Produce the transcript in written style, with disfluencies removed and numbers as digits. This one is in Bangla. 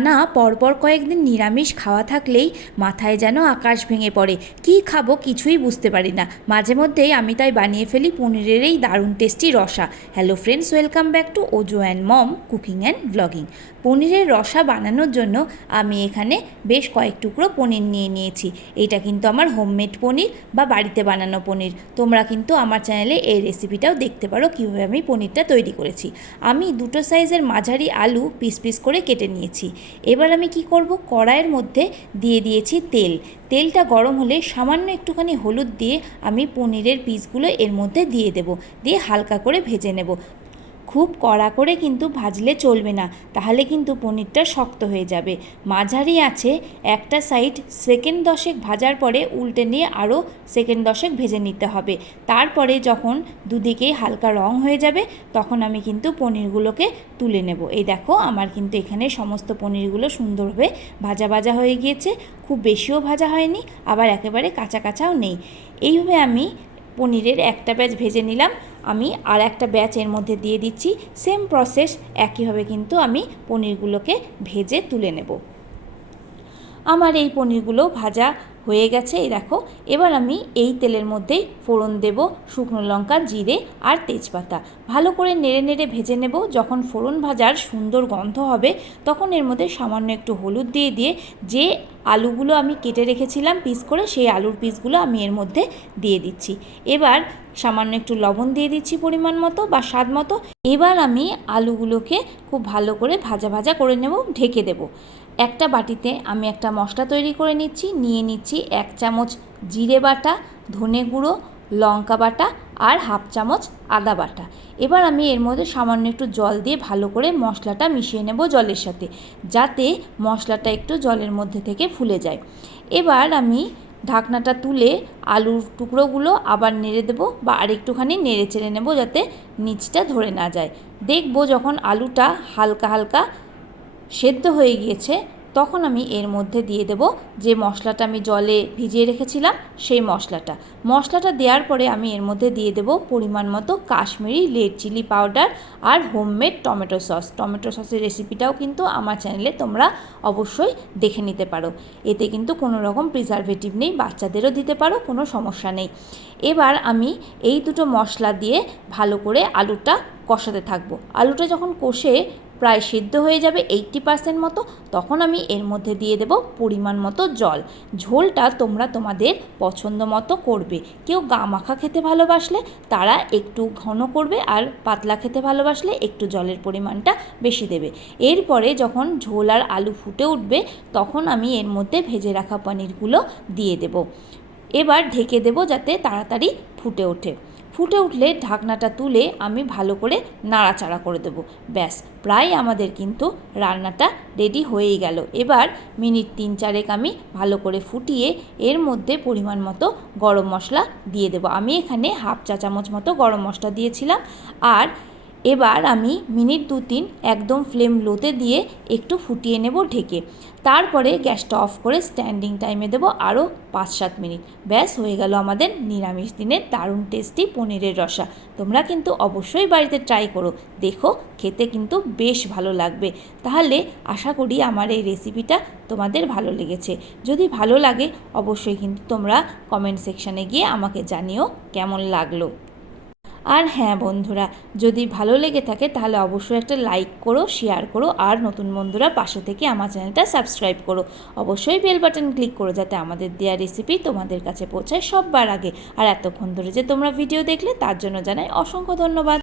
টানা পরপর কয়েকদিন নিরামিষ খাওয়া থাকলেই মাথায় যেন আকাশ ভেঙে পড়ে। কি খাবো কিছুই বুঝতে পারি না। মাঝে মধ্যেই আমি তাই বানিয়ে ফেলি পনিরের এই দারুণ টেস্টি রসা। Hello friends, welcome back to ওজো and mom cooking and blogging. পনিরের রসা বানানোর জন্য আমি এখানে বেশ কয়েক টুকরো পনির নিয়ে নিয়েছি। এটা কিন্তু আমার হোমমেড পনির বা বাড়িতে বানানো পনির। তোমরা কিন্তু আমার চ্যানেলে এই রেসিপিটাও দেখতে পারো কীভাবে আমি পনিরটা তৈরি করেছি। আমি দুটো সাইজের মাঝারি আলু পিস পিস করে কেটে নিয়েছি। এবার আমি কি করব, কড়াইয়ের মধ্যে দিয়ে দিয়েছি তেল। তেলটা গরম হলে সামান্য একটুখানি হলুদ দিয়ে আমি পনিরের পিসগুলো এর মধ্যে দিয়ে দেব, দিয়ে হালকা করে ভেজে নেব। খুব কড়া করে কিন্তু ভাজলে চলবে না, তাহলে কিন্তু পনিরটা শক্ত হয়ে যাবে। মাঝারি আছে একটা সাইড সেকেন্ড 10 ভাজার পরে উল্টে নিয়ে আরও সেকেন্ড 10 ভেজে নিতে হবে। তারপরে যখন দুদিকেই হালকা রং হয়ে যাবে তখন আমি কিন্তু পনিরগুলোকে তুলে নেব। এই দেখো, আমার কিন্তু এখানে সমস্ত পনিরগুলো সুন্দরভাবে ভাজা ভাজা হয়ে গিয়েছে। খুব বেশিও ভাজা হয়নি, আবার একেবারে কাঁচা কাঁচাও নেই। এইভাবে আমি পনিরের একটা ব্যাচ ভেজে নিলাম। আমি আর একটা ব্যাচ এর মধ্যে দিয়ে দিচ্ছি। সেম প্রসেস, একইভাবে কিন্তু আমি পনিরগুলোকে ভেজে তুলে নেব। আমার এই পনিরগুলো ভাজা হয়ে গেছে। এই দেখো, এবার আমি এই তেলের মধ্যেই ফোড়ন দেব শুকনো লঙ্কা, জিরে আর তেজপাতা। ভালো করে নেড়ে নেড়ে ভেজে নেব। যখন ফোড়ন ভাজার সুন্দর গন্ধ হবে তখন এর মধ্যে সামান্য একটু হলুদ দিয়ে দিয়ে যে আলুগুলো আমি কেটে রেখেছিলাম পিস করে, সেই আলুর পিসগুলো আমি এর মধ্যে দিয়ে দিচ্ছি। এবার সামান্য একটু লবণ দিয়ে দিচ্ছি পরিমাণ মতো বা স্বাদ মতো। এবার আমি আলুগুলোকে খুব ভালো করে ভাজা ভাজা করে নেব, ঢেকে দেব। একটা বাটিতে আমি একটা মশলা তৈরি করে নিচ্ছি। নিয়ে নিচ্ছি 1 চামচ জিরে বাটা, ধনে গুঁড়ো, লঙ্কা বাটা আর হাফ চামচ আদা বাটা। এবার আমি এর মধ্যে সামান্য একটু জল দিয়ে ভালো করে মশলাটা মিশিয়ে নেব জলের সাথে, যাতে মশলাটা একটু জলের মধ্যে থেকে ফুলে যায়। এবার আমি ঢাকনাটা তুলে আলুর টুকরোগুলো আবার নেড়ে দেবো বা আরেকটুখানি নেড়ে চেড়ে নেব, যাতে নিচটা ধরে না যায়। দেখব যখন আলুটা হালকা হালকা সেদ্ধ হয়ে গিয়েছে তখন আমি এর মধ্যে দিয়ে দেব যে মশলাটা আমি জলে ভিজিয়ে রেখেছিলাম, সেই মশলাটা দেওয়ার পরে আমি এর মধ্যে দিয়ে দেব পরিমাণ মতো কাশ্মীরি রেড চিলি পাউডার আর হোমমেড টমেটো সস। টমেটো সসের রেসিপিটাও কিন্তু আমার চ্যানেলে তোমরা অবশ্যই দেখে নিতে পারো। এতে কিন্তু কোনো রকম প্রিজারভেটিভ নেই, বাচ্চাদেরও দিতে পারো, কোনো সমস্যা নেই। এবার আমি এই দুটো মশলা দিয়ে ভালো করে আলুটা কষাতে থাকবো। আলুটা যখন কষে প্রায় সিদ্ধ হয়ে যাবে 80% মতো, তখন আমি এর মধ্যে দিয়ে দেব পরিমাণ মতো জল। ঝোলটা তোমরা তোমাদের পছন্দ মতো করবে। কেউ গা মাখা খেতে ভালোবাসলে তারা একটু ঘন করবে, আর পাতলা খেতে ভালোবাসলে একটু জলের পরিমাণটা বেশি দেবে। এরপরে যখন ঝোল আর আলু ফুটে উঠবে তখন আমি এর মধ্যে ভেজে রাখা পনিরগুলো দিয়ে দেব। এবার ঢেকে দেব যাতে তাড়াতাড়ি ফুটে ওঠে। ফুটে উঠলে ঢাকনাটা তুলে আমি ভালো করে নাড়াচাড়া করে দেব। ব্যাস, প্রায় আমাদের কিন্তু রান্নাটা রেডি হয়েই গেল। এবার মিনিট 3-4 আমি ভালো করে ফুটিয়ে এর মধ্যে পরিমাণ মতো গরম মশলা দিয়ে দেব। আমি এখানে হাফ চা চামচ মতো গরম মশলা দিয়েছিলাম। আর এবার আমি মিনিট 2-3 একদম ফ্লেম লোতে দিয়ে একটু ফুটিয়ে নেব ঢেকে। তারপরে গ্যাসটা অফ করে স্ট্যান্ডিং টাইমে দেবো আরও 5-7 মিনিট। ব্যাস, হয়ে গেল আমাদের নিরামিষ দিনের দারুণ টেস্টি পনিরের রসা। তোমরা কিন্তু অবশ্যই বাড়িতে ট্রাই করো, দেখো খেতে কিন্তু বেশ ভালো লাগবে। তাহলে আশা করি আমার এই রেসিপিটা তোমাদের ভালো লেগেছে। যদি ভালো লাগে অবশ্যই কিন্তু তোমরা কমেন্ট সেকশানে গিয়ে আমাকে জানিও কেমন লাগলো। আর হ্যাঁ বন্ধুরা, যদি ভালো লেগে থাকে তাহলে অবশ্যই একটা লাইক করো, শেয়ার করো, আর নতুন বন্ধুরা পাশে থেকে আমার চ্যানেলটা সাবস্ক্রাইব করো। অবশ্যই বেল বাটন ক্লিক করো যাতে আমাদের দেওয়া রেসিপি তোমাদের কাছে পৌঁছায় সবার আগে। আর এতক্ষণ ধরে যে তোমরা ভিডিও দেখলে তার জন্য জানাই অসংখ্য ধন্যবাদ।